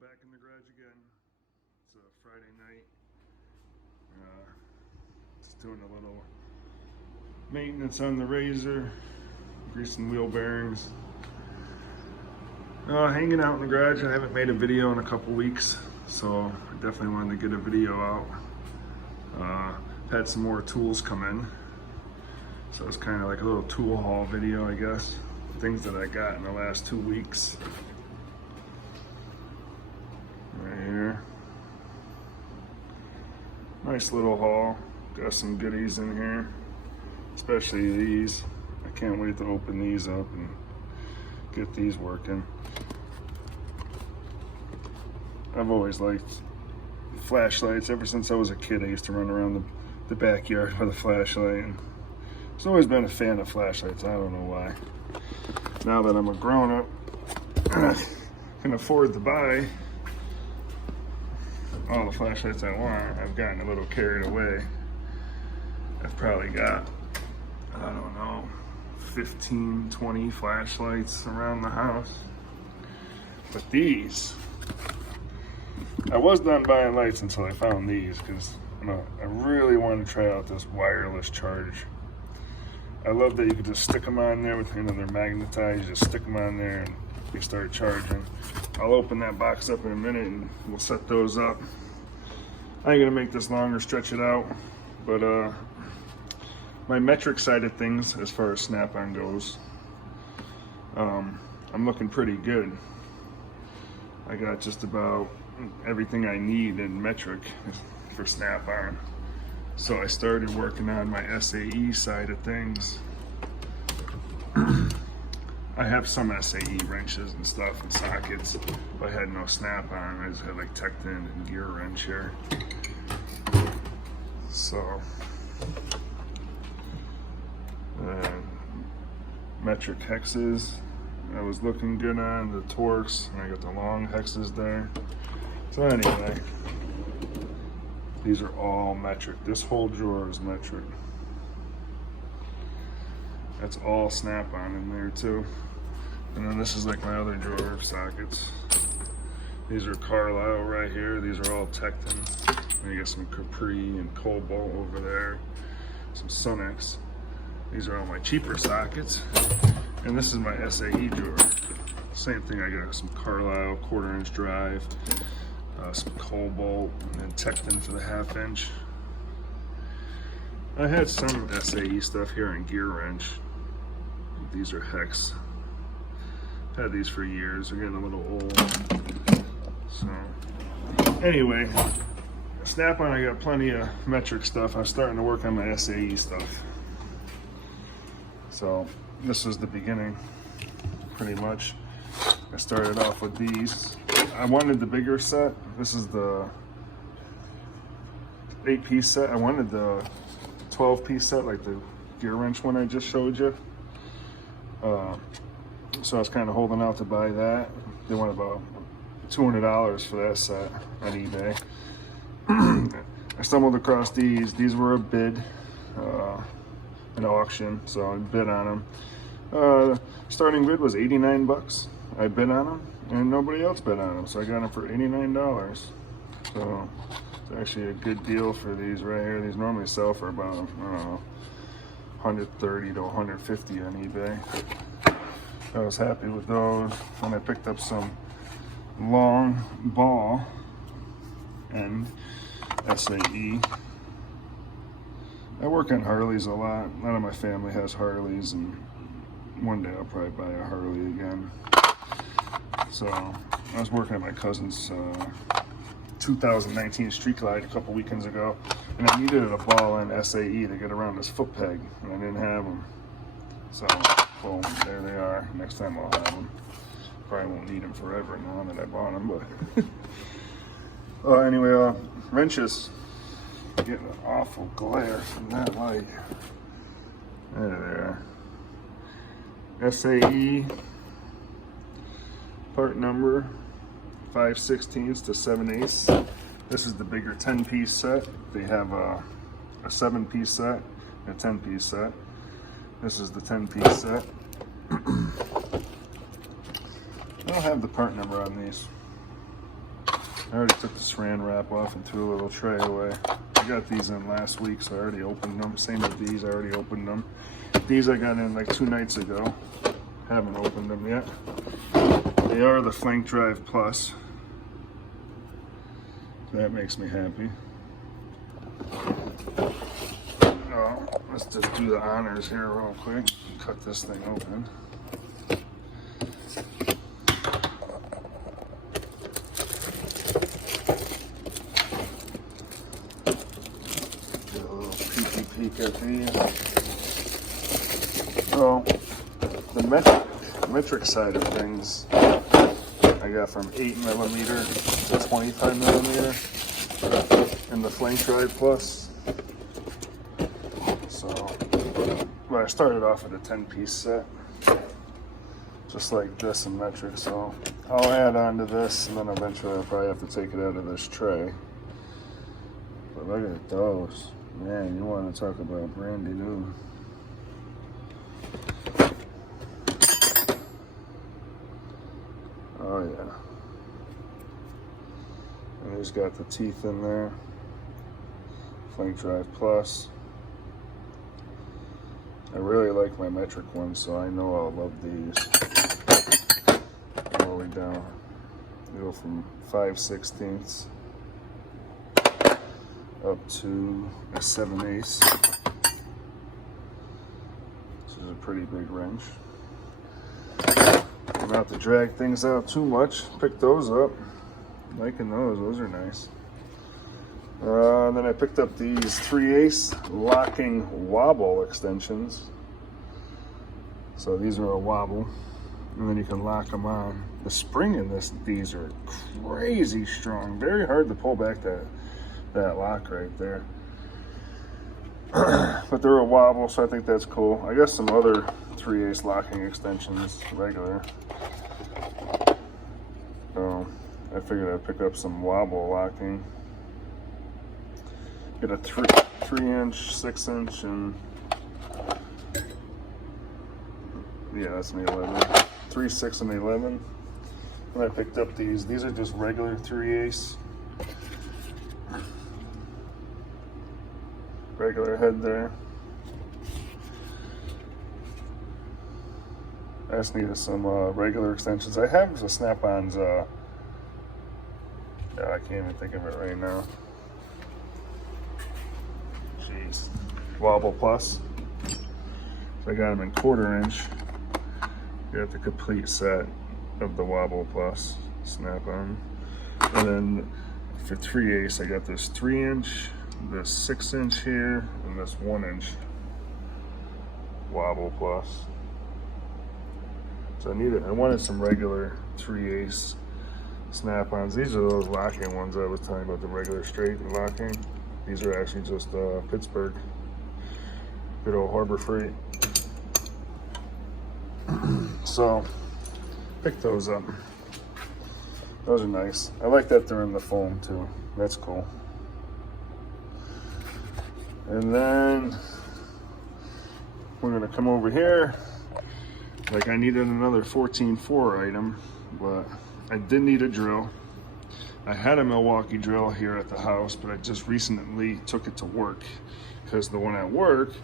back in the garage again. It's a Friday night. Just doing a little maintenance on the razor, greasing wheel bearings. Hanging out in the garage. I haven't made a video in a couple weeks, so I definitely wanted to get a video out. Had some more tools come in, so it's kind of like a little tool haul video, I guess. Things that I got in the last 2 weeks. Right here. Nice little haul. Got some goodies in here, especially these. I can't wait to open these up and get these working. I've always liked flashlights. Ever since I was a kid, I used to run around the backyard with a flashlight. And I've always been a fan of flashlights. I don't know why. Now that I'm a grown-up and I can afford to buy all the flashlights I want, I've gotten a little carried away. I've probably got, I don't know, 15, 20 flashlights around the house. But these, I was done buying lights until I found these, because I really want to try out this wireless charge. I love that you can just stick them on there with, they're magnetized. You just stick them on there and they start charging. I'll open that box up in a minute and we'll set those up. I ain't gonna make this long or stretch it out, but my metric side of things, as far as Snap-on goes, I'm looking pretty good. I got just about everything I need in metric for Snap-on. So I started working on my SAE side of things. I have some SAE wrenches and stuff and sockets, but I had no Snap-on. I just had like Tecton and gear wrench here. So, metric hexes, I was looking good on the Torx, and I got the long hexes there. So anyway, these are all metric. This whole drawer is metric. That's all Snap-on in there too. And then this is like my other drawer of sockets. These are Carlisle right here. These are all Tecton. And you got some Capri and Cobalt over there. Some Sunex. These are all my cheaper sockets. And this is my SAE drawer. Same thing, I got some Carlisle 1/4 inch drive. Some Cobalt, and then Tecton for the 1/2 inch. I had some SAE stuff here in gear wrench. These are hex. Had these for years. They're getting a little old. So, anyway, Snap-on, I got plenty of metric stuff. I'm starting to work on my SAE stuff. So, this was the beginning, pretty much. I started off with these. I wanted the bigger set. This is the 8-piece set. I wanted the 12-piece set, like the gear wrench one I just showed you. So I was kind of holding out to buy that. They want about $200 for that set on eBay. I stumbled across these. These were a bid, an auction, so I bid on them. Starting bid was 89 bucks. I bid on them, and nobody else bid on them, so I got them for $89. So it's actually a good deal for these right here. These normally sell for about, I don't know, $130 to $150 on eBay. I was happy with those. And I picked up some long ball and SAE. I work on Harleys a lot. None of my family has Harleys, and one day I'll probably buy a Harley again. So I was working at my cousin's 2019 Street Glide a couple weekends ago, and I needed a ball and SAE to get around this foot peg, and I didn't have them. So, boom, there they are. Next time I'll have them. Probably won't need them forever now that I bought them, but anyway, wrenches. Getting an awful glare from that light. There they are. SAE part number 5/16 to 7/8. This is the bigger 10-piece set. They have a 7-piece set and a 10-piece set. This is the 10-piece set. I don't have the part number on these. I already took the saran wrap off and threw a little tray away. I got these in last week, so I already opened them. Same with these, I already opened them. These I got in like 2 nights ago. Haven't opened them yet. They are the Flank Drive Plus. That makes me happy. Oh, let's just do the honors here real quick. Cut this thing open. Get a little peeky peek at these. So, the metric side of things, I got from 8mm to 25mm in the Flank Drive Plus. So, but I started off with a 10-piece set, just like this in metric. So I'll add on to this, and then eventually I'll probably have to take it out of this tray. But look at those, man! You want to talk about brandy new? Oh yeah. And he's got the teeth in there. Flank Drive Plus. I really like my metric ones, so I know I'll love these. All the way down. You go from 5/16 up to a 7/8. This is a pretty big wrench. Not to drag things out too much. Pick those up. Liking those. Those are nice. And then I picked up these 3/8 locking wobble extensions. So these are a wobble, and then you can lock them on. The spring in these are crazy strong. Very hard to pull back that lock right there. But they're a wobble, so I think that's cool. I got some other 3/8 locking extensions, regular. So I figured I'd pick up some wobble locking. Get a 3-inch, 6-inch, and yeah, that's an 11. 3, 6, and 11. And I picked up these. These are just regular 3/8. Regular head there. I just needed some regular extensions. I have the Snap-ons. I can't even think of it right now. Jeez. Wobble Plus. So I got them in 1/4-inch. Got the complete set of the Wobble Plus Snap-on. And then for 3/8, I got this 3-inch, this 6-inch here, and this 1-inch Wobble Plus. So I wanted some regular 3/8 Snap-ons. These are those locking ones I was talking about, the regular straight locking. These are actually just Pittsburgh, good old Harbor Freight. So, pick those up. Those are nice. I like that they're in the foam too. That's cool. And then we're gonna come over here. Like, I needed another 14-4 item, but I did need a drill. I had a Milwaukee drill here at the house, but I just recently took it to work because the one at work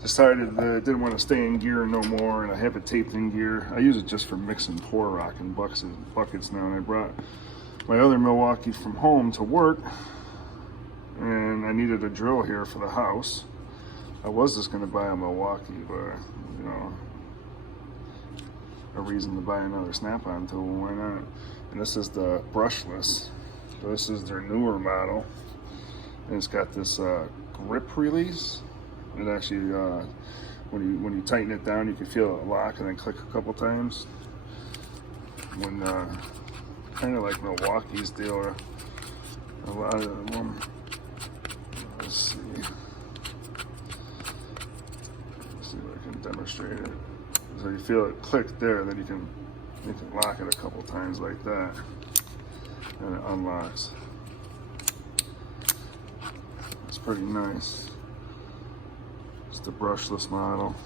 decided that it didn't want to stay in gear no more, and I have it taped in gear. I use it just for mixing pour rock in buckets now, and I brought my other Milwaukee from home to work, and I needed a drill here for the house. I was just going to buy a Milwaukee, but, you know, a reason to buy another Snap-on tool, why not? And this is the brushless. So this is their newer model, and it's got this grip release. It actually, when you tighten it down, you can feel it lock and then click a couple times. When kind of like Milwaukee's deal, a lot of them. Let's see if I can demonstrate it. So you feel it click there, then you can lock it a couple times like that, and it unlocks. It's pretty nice. It's the brushless model.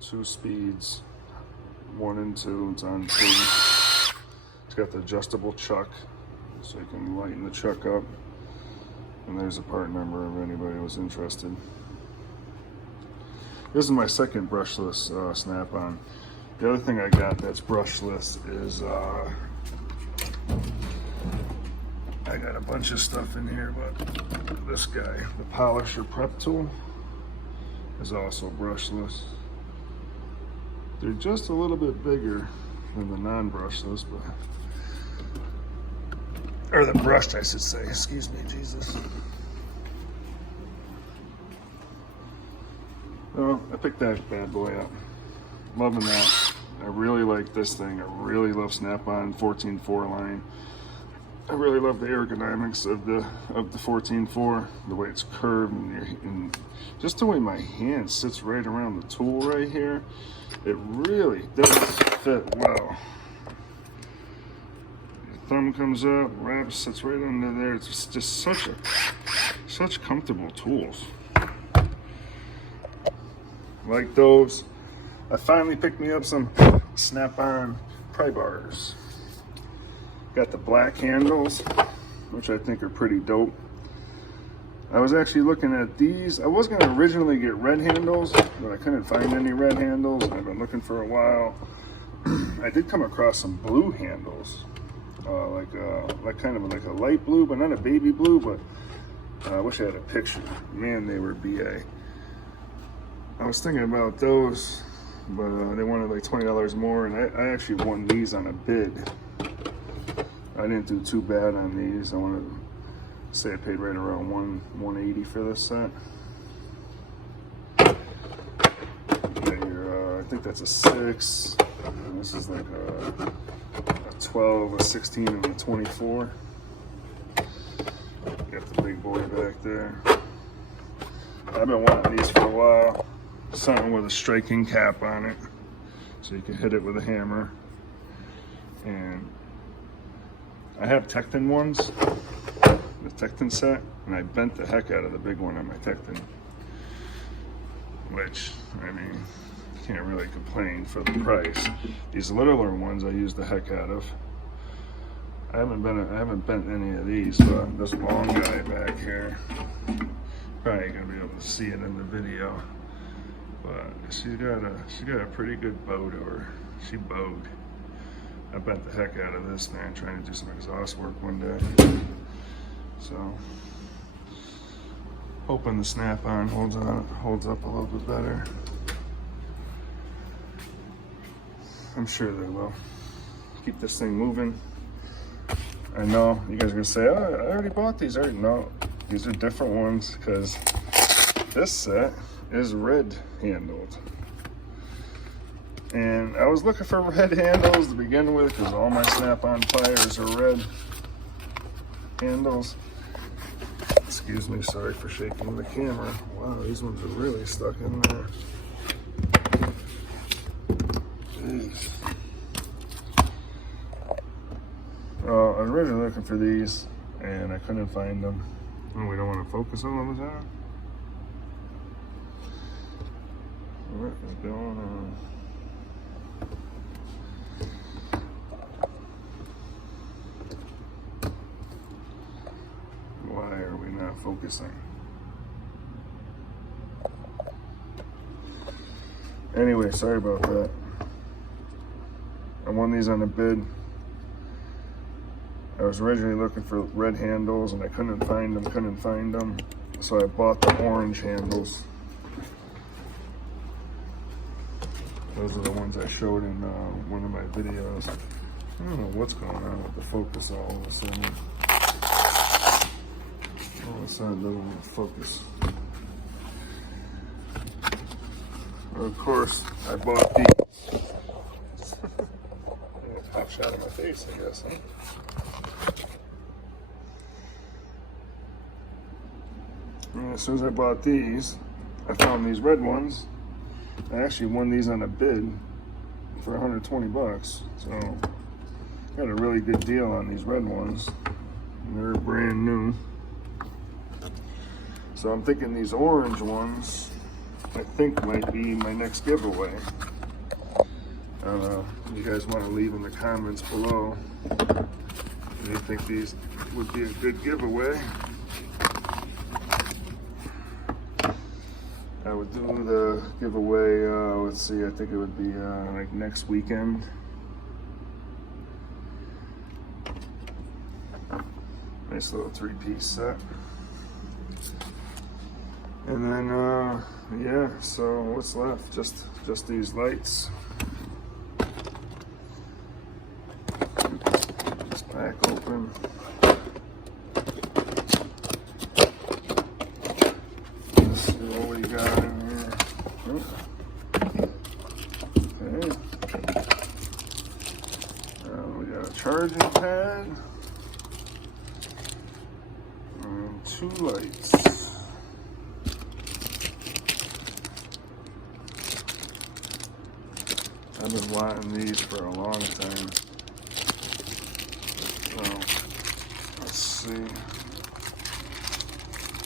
2 speeds, 1 and 2. It's on 2. It's got the adjustable chuck, so you can lighten the chuck up. And there's a part number if anybody was interested. This is my second brushless snap-on. The other thing I got that's brushless is I got a bunch of stuff in here, but this guy, the polisher prep tool, is also brushless. They're just a little bit bigger than the non-brushless, but, or the brushed, I should say. Excuse me, Jesus. Well, I picked that bad boy up. Loving that. I really like this thing. I really love Snap-on 14.4 line. I really love the ergonomics of the 14.4, the way it's curved, and just the way my hand sits right around the tool right here. It really does fit well. Your thumb comes up, wraps, sits right under there. It's just such comfortable tools. Like those. I finally picked me up some Snap-on pry bars. Got the black handles, which I think are pretty dope. I was actually looking at these. I was going to originally get red handles, but I couldn't find any red handles. I've been looking for a while. I did come across some blue handles, like kind of like a light blue, but not a baby blue. But I wish I had a picture. Man, they were BA. I was thinking about those, but they wanted like $20 more, and I actually won these on a bid. I didn't do too bad on these. I want to say I paid right around $180 for this set. I think that's a 6. And this is like a 12, a 16, and a 24. Got the big boy back there. I've been wanting these for a while. Something with a striking cap on it, so you can hit it with a hammer. And I have Tecton ones, the Tecton set, and I bent the heck out of the big one on my Tecton, which, I mean, you can't really complain for the price. These littler ones I use the heck out of. I haven't bent any of these, but this long guy back here, probably ain't gonna be able to see it in the video. But she's got a pretty good bow to her. She bowed. I bent the heck out of this man trying to do some exhaust work one day. So hoping the Snap-on holds up a little bit better. I'm sure they will. Keep this thing moving. I know you guys are gonna say, "Oh, I already bought these." No, these are different ones because this set is red handled. And I was looking for red handles to begin with because all my Snap-on pliers are red handles. Excuse me, sorry for shaking the camera. Wow, these ones are really stuck in there. Jeez. I was originally looking for these and I couldn't find them. Oh, we don't want to focus on them, is that? What is going on? Why are we not focusing? Anyway, sorry about that. I won these on a bid. I was originally looking for red handles and I couldn't find them. So I bought the orange handles. Those are the ones I showed in one of my videos. I don't know what's going on with the focus all of a sudden. All of a sudden it doesn't want to focus. Well, of course, I bought these. Pop shot in my face, I guess, huh? And as soon as I bought these, I found these red ones. I actually won these on a bid for 120 bucks. So got a really good deal on these red ones. And they're brand new. So I'm thinking these orange ones, I think might be my next giveaway. don't know. You guys want to leave in the comments below. Do you think these would be a good giveaway? I would do the giveaway, let's see, I think it would be like next weekend. Nice little 3-piece set. And then, yeah, so what's left? Just these lights. This pack open. Let's see what we got in here. Okay. We got a charging pad. And 2 lights. I've been wanting these for a long time. So, let's see.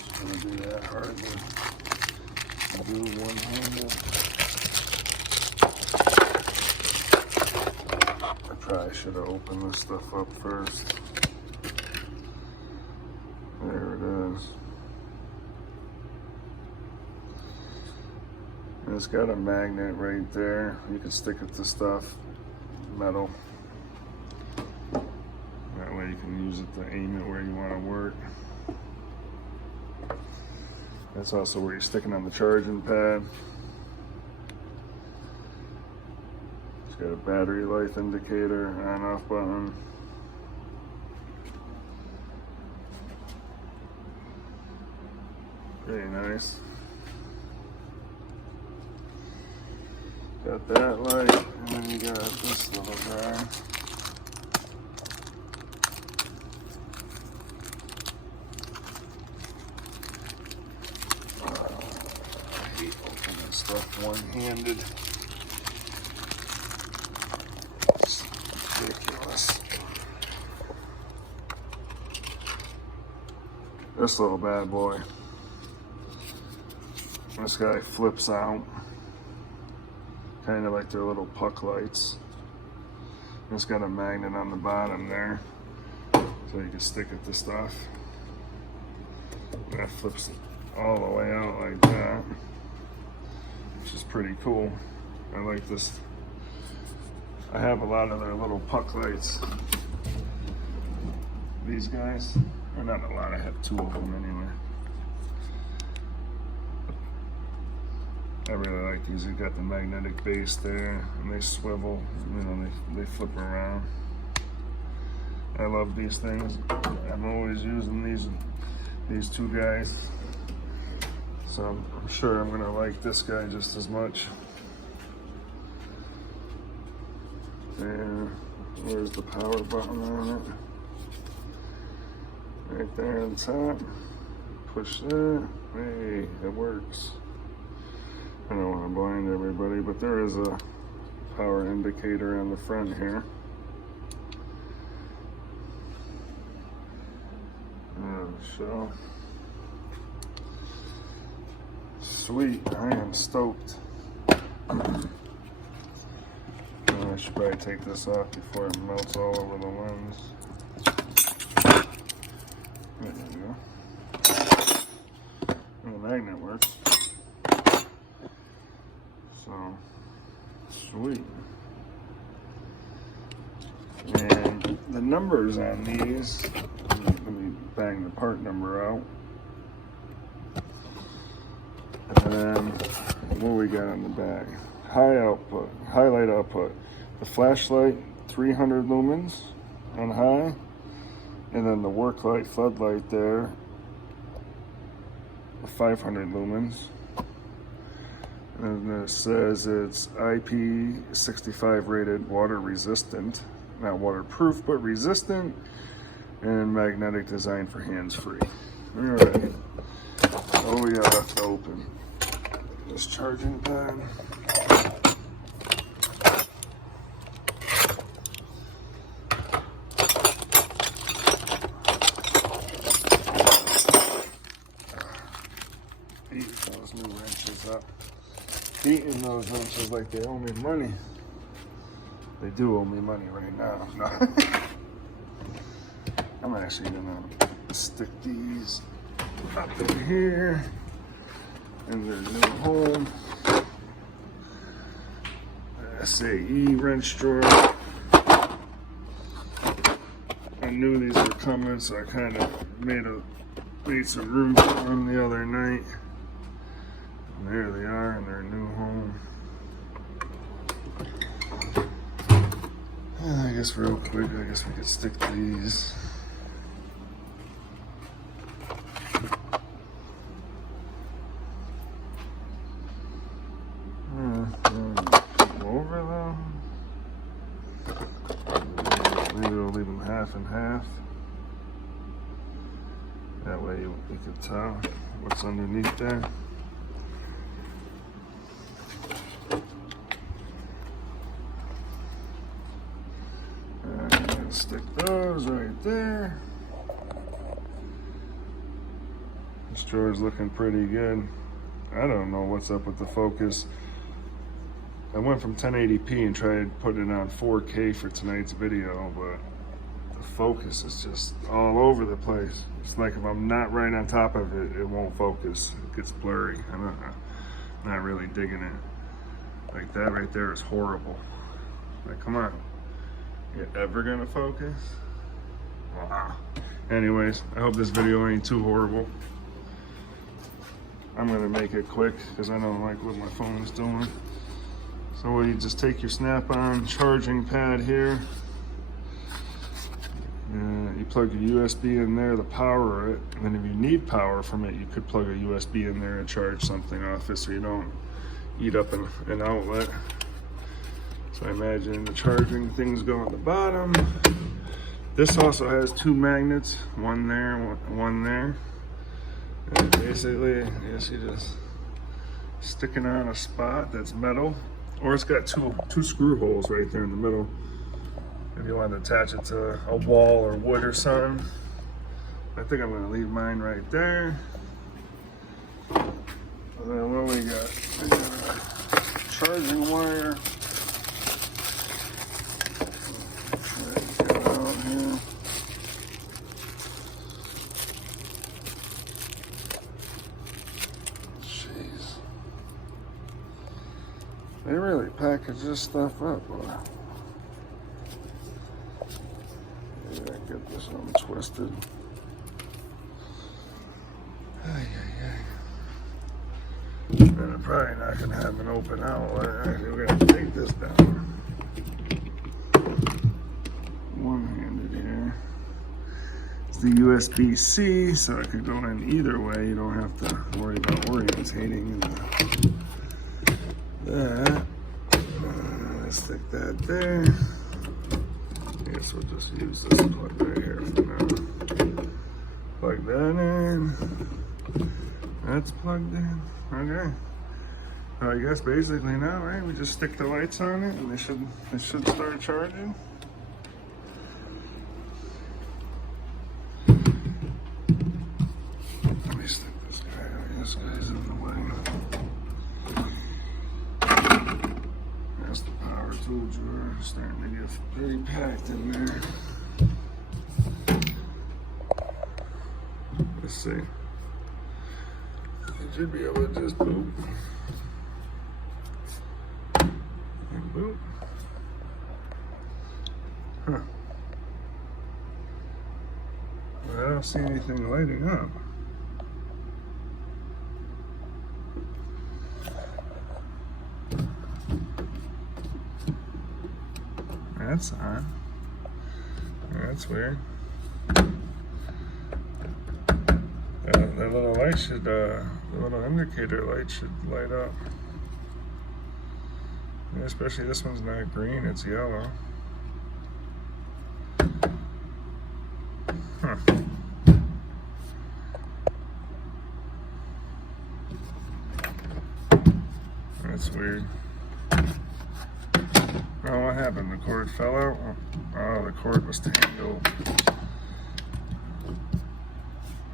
It's gonna be that hard to do one-handed. I probably should have opened this stuff up first. There it is. It's got a magnet right there. You can stick it to stuff, metal. That way you can use it to aim it where you want to work. That's also where you're sticking on the charging pad. It's got a battery life indicator, on-off button. Very nice. Got that light, and then you got this little guy. I hate opening stuff one-handed. It's ridiculous. This little bad boy. This guy flips out. Kind of like their little puck lights. It's got a magnet on the bottom there, so you can stick it to stuff. That flips it all the way out like that, which is pretty cool. I like this. I have a lot of their little puck lights. These guys, or not a lot, I have 2 of them anyway. I really like these. You've got the magnetic base there, and they swivel, you know, they flip around. I love these things. I'm always using these 2 guys. So I'm sure I'm gonna like this guy just as much. And where's the power button on it? Right there on top. Push that. Hey, it works. I don't want to blind everybody, but there is a power indicator on the front here. So sweet, I am stoked. I should probably take this off before it melts all over the lens. There we go. And the magnet works. So, sweet. And the numbers on these, let me bang the part number out. And then, what we got on the back? High output, highlight output. The flashlight, 300 lumens on high. And then the work light, floodlight there, 500 lumens. And it says it's IP65 rated, water resistant, not waterproof, but resistant, and magnetic design for hands-free. All right, what we got left to open? This charging pad. Beat those new wrenches up. Beating those wrenches like they owe me money. They do owe me money right now. No. I'm actually gonna stick these up in here in their new home. SAE wrench drawer. I knew these were coming, so I kind of made some room for them the other night. And there they are in their new home. I guess real quick, I guess we could stick these. Over them. Maybe we'll leave them half and half. That way you can tell what's underneath there. Stick those right there. This drawer is looking pretty good. I don't know what's up with the focus. I went from 1080p and tried putting it on 4K for tonight's video, but the focus is just all over the place. It's like if I'm not right on top of it, it won't focus. It gets blurry. I'm not really digging it. Like that right there is horrible. Like, come on. You're ever gonna focus? Wow. Anyways, I hope this video ain't too horrible. I'm gonna make it quick because I don't like what my phone is doing. So you just take your snap-on charging pad here. You plug a USB in there to power it. And then if you need power from it, you could plug a USB in there and charge something off it so you don't eat up an outlet. So I imagine the charging things go on the bottom. This also has two magnets, one there, one there. And basically, I guess you just stick it on a spot that's metal, or it's got two screw holes right there in the middle. If you want to attach it to a wall or wood or something. I think I'm gonna leave mine right there. And then what we got? We got a charging wire. They really package this stuff up. Yeah, get this untwisted. And I'm probably not gonna have an open outlet. Actually, we're gonna take this down. One-handed here. It's the USB-C, so it could go in either way. You don't have to worry about orientating. Let's stick that there. I guess we'll just use this plug right here for now. Plug that in. That's plugged in. Okay. So I guess basically now, right? We just stick the lights on it, and they should start charging. Let me stick this guy out. This guy's in the way. That's the power tool drawer. Starting to get pretty packed in there. Let's see. You should be able to just boop. And boop. Huh. Well, I don't see anything lighting up. That's on. That's weird. That little light should, the little indicator light should light up. Yeah, especially this one's not green, it's yellow. Huh. That's weird. Oh, what happened? The cord fell out? Oh, the cord was tangled.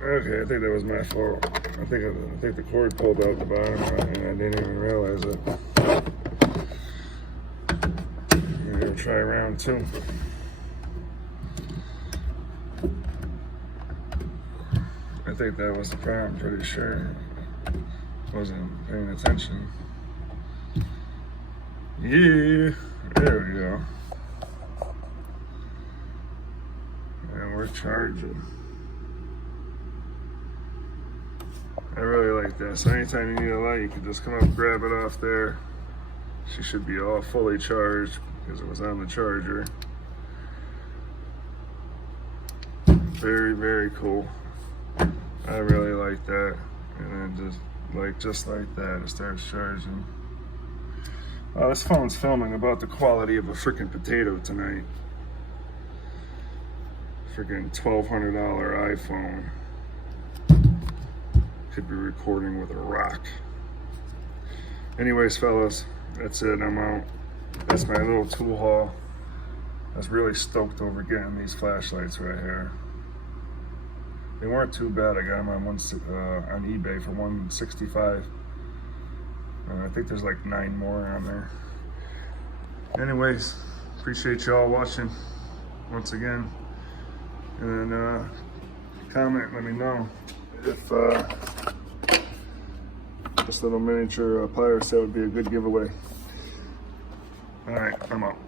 Okay, I think that was my fault. I think the cord pulled out the bottom and I didn't even realize it. try round 2. I think that was the problem, pretty sure. Wasn't paying attention. Yeah, there we go. And we're charging. I really like that. So anytime you need a light, you can just come up, grab it off there. She should be all fully charged because it was on the charger. Very, very cool. I really like that. And then just like that, it starts charging. This phone's filming about the quality of a freaking potato tonight. Freaking $1,200 iPhone. Could be recording with a rock. Anyways, fellas, that's it. I'm out. That's my little tool haul. I was really stoked over getting these flashlights right here. They weren't too bad. I got them on eBay for $165. I think there's like 9 more on there. Anyways, appreciate y'all watching once again. And comment, let me know if this little miniature Pliers set would be a good giveaway. All right, I'm out.